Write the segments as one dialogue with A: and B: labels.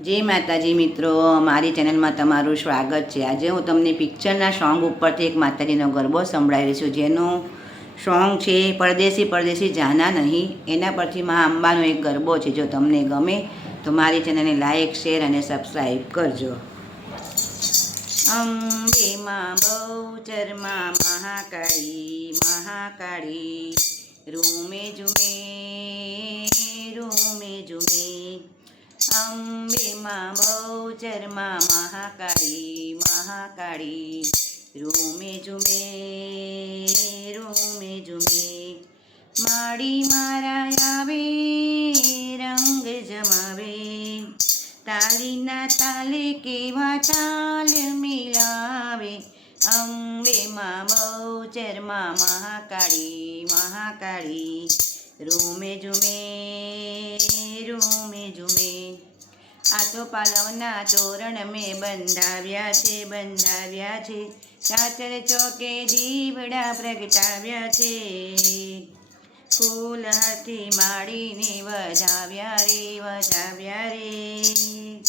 A: જય માતાજી મિત્રો, મારી ચેનલમાં તમારું સ્વાગત છે. આજે હું તમને પિક્ચરના સોંગ ઉપરથી એક માતાજીનો ગરબો સંભળાવી છું. જેનું સોંગ છે, પરદેશી પરદેશી જાના નહીં. એના પરથી મા અંબાનો એક ગરબો છે. જો તમને ગમે તો મારી ચેનલને લાઇક શેર અને સબસ્ક્રાઈબ કરજો. અંબે માં બહુચરમાં મહાકાળી મહાકાળી. રૂમે જુમે રૂમે જુમે અંબે માં બહુચરમાં મહાકાળી મહાકાળી. રૂમે ઝુમે રૂમે ઝુમે. માડી મારા આવે, રંગ જમાવે. તાલીના તાલે કેવા તાલ મિલાવે. અંબે માં બહુચરમાં મહાકાળી મહાકાળી. રૂમે ઝુમે આ તો પાલવના તોરણ મેં બંધાવ્યા છે બંધાવ્યા છે. ચાચર ચોકે દીવડા પ્રગટાવ્યા છે. ફૂલ હાથી માડીને વધાવ્યા રે વધાવ્યા રે.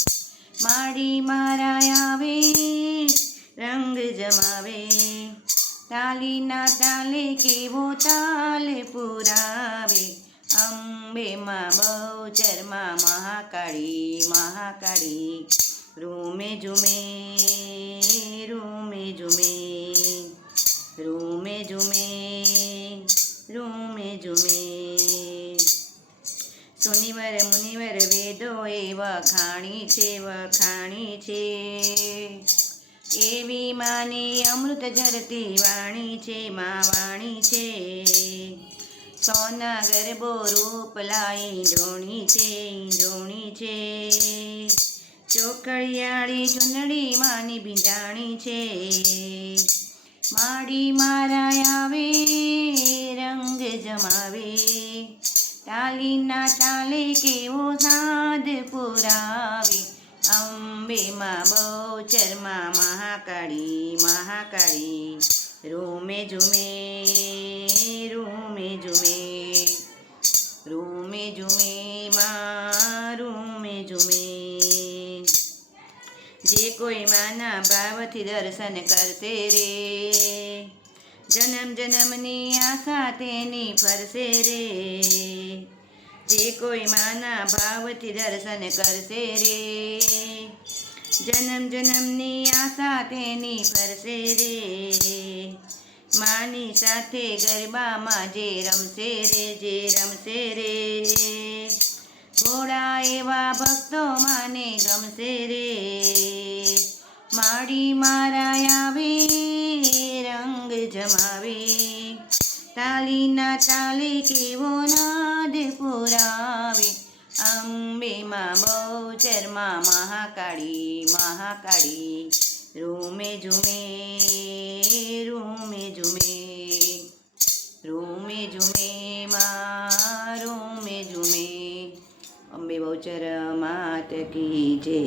A: માડી મારા આવે, રંગ જમાવે. તાલીના તાલે કેવો તાલ પુરાવે. અંબે માં બહુચરમાં મહાકાળી મહાકાળી. રૂમે ઝુમે રૂમે ઝુમે. રૂમે ઝુમે રૂમે ઝુમે. સુનિવર, મુનિવર, વેદો એ વખાણી છે વખાણી છે. એવી માની અમૃત ઝરતી વાણી છે, મા વાણી છે. સોના ગરબો રૂપ લાઈ ડોણી છે ડોણી છે. ચોકડિયાળી ચુંદડી માની ભીંજાણી છે. માડી મારા આવે, રંગ જમાવે. તાલીના તાલે કેવો સાદ પુરાવે. અંબે માં બહુચરમાં મહાકાળી મહાકાળી. રૂમે ઝુમે રૂમે ઝુમે, માં રૂમે ઝુમે. જે કોઈ માના ભાવથી દર્શન કરતે રે. જન્મ જન્મની આશા તેની ફરશે રે. જે કોઈ માના ભાવથી દર્શન કરશે રે. જન્મ જન્મની આશા તેની ફરશે રે. માની સાથે ગરબામાં જે રમશે રે, જે રમશે રે. ભોળા એવા ભક્તો માને ગમશે રે. માડી મારા આવે, રંગ જમાવે. તાલીના તાલે કેવો નાદ પુરાવે. માં બહુચરમાં મહાકાળી મહાકાળી. રૂમે ઝુમે. બહુચર માત કી જય